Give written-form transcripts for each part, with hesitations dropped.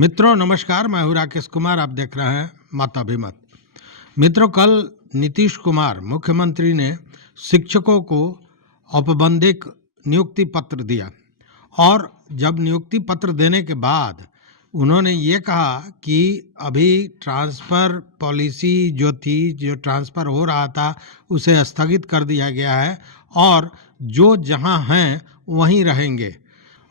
मित्रों नमस्कार, मैं हूं राकेश कुमार। आप देख रहे हैं माताभिमत। मित्रों, कल नीतीश कुमार मुख्यमंत्री ने शिक्षकों को औपबंधिक नियुक्ति पत्र दिया और जब नियुक्ति पत्र देने के बाद उन्होंने ये कहा कि अभी ट्रांसफ़र पॉलिसी जो ट्रांसफ़र हो रहा था उसे स्थगित कर दिया गया है और जो जहां हैं वहीं रहेंगे।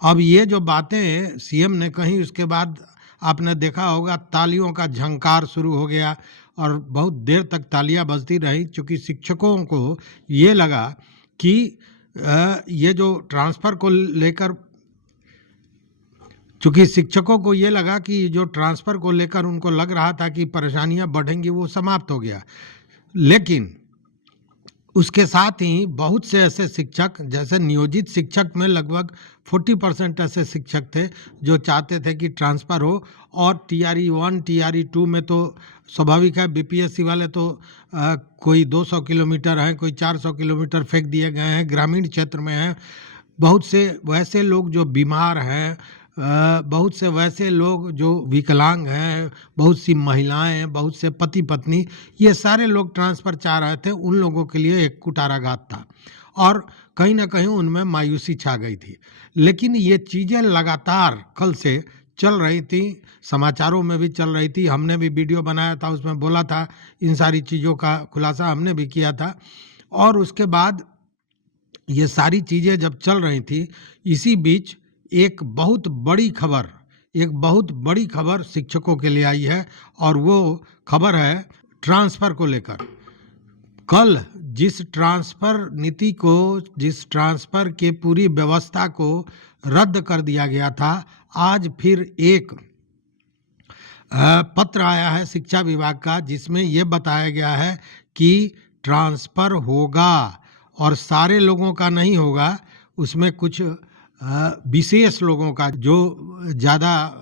अब ये जो बातें सीएम ने कही, उसके बाद आपने देखा होगा तालियों का झंकार शुरू हो गया और बहुत देर तक तालियां बजती रही, क्योंकि शिक्षकों को ये लगा कि ये जो ट्रांसफ़र को लेकर चूँकि शिक्षकों को ये लगा कि जो ट्रांसफ़र को लेकर उनको लग रहा था कि परेशानियां बढ़ेंगी, वो समाप्त हो गया। लेकिन उसके साथ ही बहुत से ऐसे शिक्षक, जैसे नियोजित शिक्षक में लगभग 40% ऐसे शिक्षक थे जो चाहते थे कि ट्रांसफ़र हो। और टीआरई 1 टीआरई 2 में तो स्वाभाविक है, बीपीएससी वाले तो कोई 200 किलोमीटर हैं, कोई 400 किलोमीटर फेंक दिए गए हैं, ग्रामीण क्षेत्र में हैं। बहुत से वैसे लोग जो बीमार हैं, बहुत से वैसे लोग जो विकलांग हैं, बहुत सी महिलाएं, बहुत से पति पत्नी, ये सारे लोग ट्रांसफ़र चाह रहे थे। उन लोगों के लिए एक कुटाराघात था और कहीं ना कहीं उनमें मायूसी छा गई थी। लेकिन ये चीज़ें लगातार कल से चल रही थी, समाचारों में भी चल रही थी। हमने भी वीडियो बनाया था, उसमें बोला था, इन सारी चीज़ों का खुलासा हमने भी किया था। और उसके बाद ये सारी चीज़ें जब चल रही थी, इसी बीच एक बहुत बड़ी खबर शिक्षकों के लिए आई है और वो खबर है ट्रांसफ़र को लेकर। कल जिस ट्रांसफ़र के पूरी व्यवस्था को रद्द कर दिया गया था, आज फिर एक पत्र आया है शिक्षा विभाग का, जिसमें ये बताया गया है कि ट्रांसफ़र होगा और सारे लोगों का नहीं होगा। उसमें कुछ विशेष लोगों का, जो ज़्यादा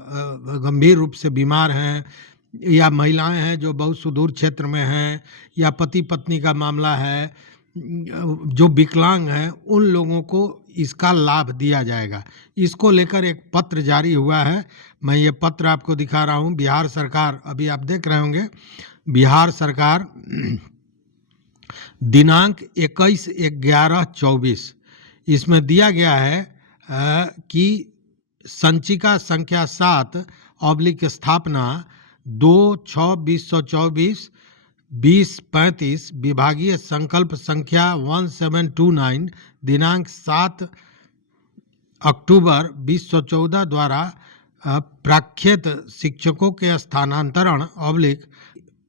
गंभीर रूप से बीमार हैं या महिलाएं हैं जो बहुत सुदूर क्षेत्र में हैं, या पति पत्नी का मामला है, जो विकलांग हैं, उन लोगों को इसका लाभ दिया जाएगा। इसको लेकर एक पत्र जारी हुआ है। मैं ये पत्र आपको दिखा रहा हूँ। बिहार सरकार, अभी आप देख रहे होंगे, बिहार सरकार दिनांक 21/11/24 इसमें दिया गया है कि संचिका संख्या 7 स्थापना 2/6/2024 2035 विभागीय संकल्प संख्या 1729 दिनांक 7 अक्टूबर 2014 द्वारा प्रख्यात शिक्षकों के स्थानांतरण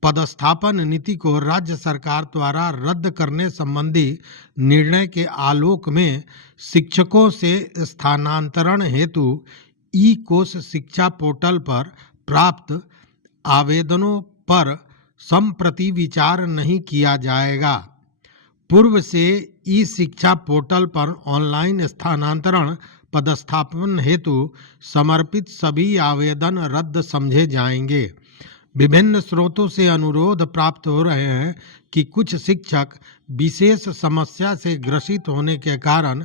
पदस्थापन नीति को राज्य सरकार द्वारा रद्द करने संबंधी निर्णय के आलोक में शिक्षकों से स्थानांतरण हेतु ई कोश शिक्षा पोर्टल पर प्राप्त आवेदनों पर संप्रति विचार नहीं किया जाएगा। पूर्व से ई शिक्षा पोर्टल पर ऑनलाइन स्थानांतरण पदस्थापन हेतु समर्पित सभी आवेदन रद्द समझे जाएंगे। विभिन्न स्रोतों से अनुरोध प्राप्त हो रहे हैं कि कुछ शिक्षक विशेष समस्या से ग्रसित होने के कारण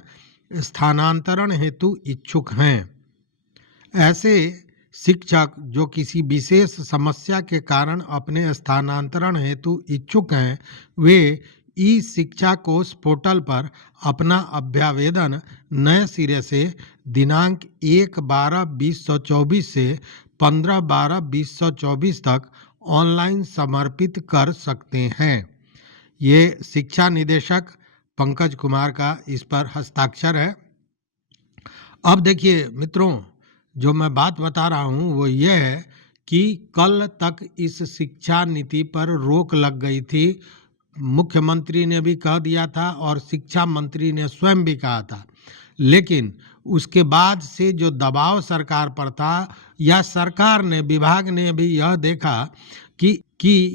स्थानांतरण हेतु इच्छुक हैं। ऐसे शिक्षक जो किसी विशेष समस्या के कारण अपने स्थानांतरण हेतु इच्छुक हैं, वे ई शिक्षा कोश पोर्टल पर अपना अभ्यावेदन नए सिरे से दिनांक 1/12/2024 से 15/12/2024 तक ऑनलाइन समर्पित कर सकते हैं। ये शिक्षा निदेशक पंकज कुमार का इस पर हस्ताक्षर है। अब देखिए मित्रों, जो मैं बात बता रहा हूँ वो ये है कि कल तक इस शिक्षा नीति पर रोक लग गई थी। मुख्यमंत्री ने भी कह दिया था और शिक्षा मंत्री ने स्वयं भी कहा था। लेकिन उसके बाद से जो दबाव सरकार पर था, या सरकार ने, विभाग ने भी यह देखा कि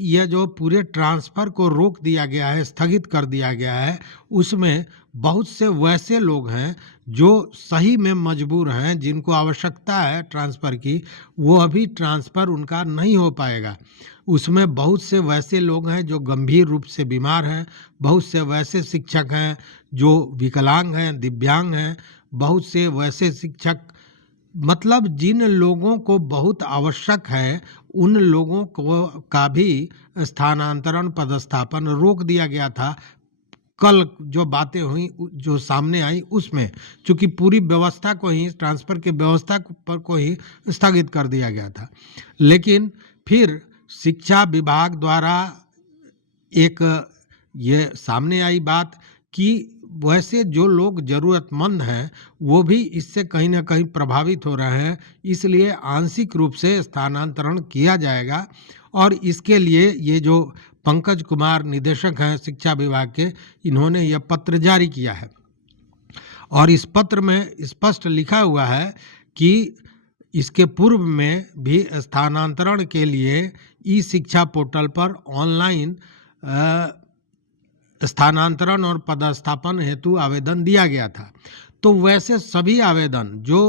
यह जो पूरे ट्रांसफ़र को रोक दिया गया है, स्थगित कर दिया गया है, उसमें बहुत से वैसे लोग हैं जो सही में मजबूर हैं, जिनको आवश्यकता है ट्रांसफ़र की, वो अभी ट्रांसफ़र उनका नहीं हो पाएगा। उसमें बहुत से वैसे लोग हैं जो गंभीर रूप से बीमार हैं, बहुत से वैसे शिक्षक हैं जो विकलांग हैं, दिव्यांग हैं, बहुत से वैसे शिक्षक मतलब जिन लोगों को बहुत आवश्यक है उन लोगों को का भी स्थानांतरण पदस्थापन रोक दिया गया था। कल जो बातें हुई जो सामने आई उसमें चूंकि पूरी व्यवस्था को ही ट्रांसफर की व्यवस्था पर को ही स्थगित कर दिया गया था, लेकिन फिर शिक्षा विभाग द्वारा एक ये सामने आई बात कि वैसे जो लोग जरूरतमंद हैं वो भी इससे कहीं ना कहीं प्रभावित हो रहे हैं, इसलिए आंशिक रूप से स्थानांतरण किया जाएगा। और इसके लिए ये जो पंकज कुमार निदेशक हैं शिक्षा विभाग के, इन्होंने यह पत्र जारी किया है और इस पत्र में स्पष्ट लिखा हुआ है कि इसके पूर्व में भी स्थानांतरण के लिए ई शिक्षा पोर्टल पर ऑनलाइन स्थानांतरण और पदस्थापन हेतु आवेदन दिया गया था। तो वैसे सभी आवेदन जो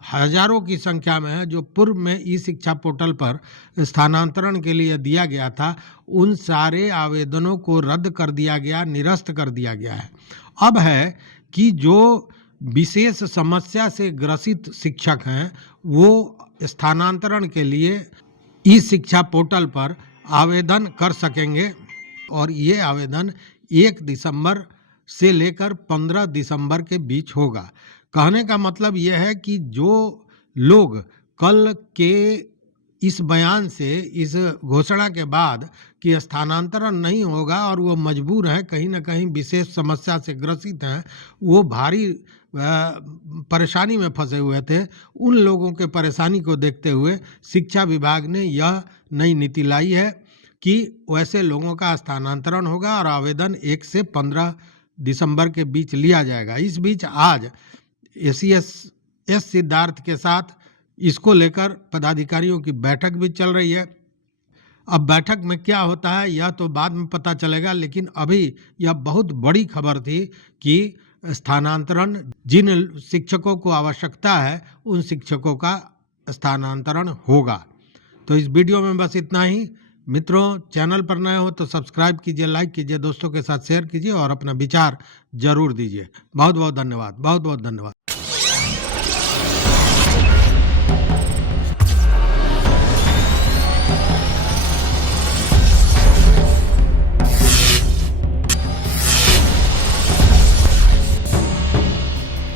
हजारों की संख्या में है जो पूर्व में ई शिक्षा पोर्टल पर स्थानांतरण के लिए दिया गया था, उन सारे आवेदनों को रद्द कर दिया गया, निरस्त कर दिया गया है। अब है कि जो विशेष समस्या से ग्रसित शिक्षक हैं वो स्थानांतरण के लिए ई शिक्षा पोर्टल पर आवेदन कर सकेंगे और ये आवेदन 1 दिसंबर से लेकर 15 दिसंबर के बीच होगा। कहने का मतलब यह है कि जो लोग कल के इस बयान से, इस घोषणा के बाद कि स्थानांतरण नहीं होगा और वो मजबूर हैं, कहीं ना कहीं विशेष समस्या से ग्रसित हैं, वो भारी परेशानी में फंसे हुए थे, उन लोगों के परेशानी को देखते हुए शिक्षा विभाग ने यह नई नीति लाई है कि वैसे लोगों का स्थानांतरण होगा और आवेदन 1 से 15 दिसंबर के बीच लिया जाएगा। इस बीच आज एस सिद्धार्थ के साथ इसको लेकर पदाधिकारियों की बैठक भी चल रही है। अब बैठक में क्या होता है यह तो बाद में पता चलेगा, लेकिन अभी यह बहुत बड़ी खबर थी कि स्थानांतरण, जिन शिक्षकों को आवश्यकता है उन शिक्षकों का स्थानांतरण होगा। तो इस वीडियो में बस इतना ही। मित्रों, चैनल पर नए हो तो सब्सक्राइब कीजिए, लाइक कीजिए, दोस्तों के साथ शेयर कीजिए और अपना विचार जरूर दीजिए। बहुत बहुत धन्यवाद, बहुत बहुत धन्यवाद।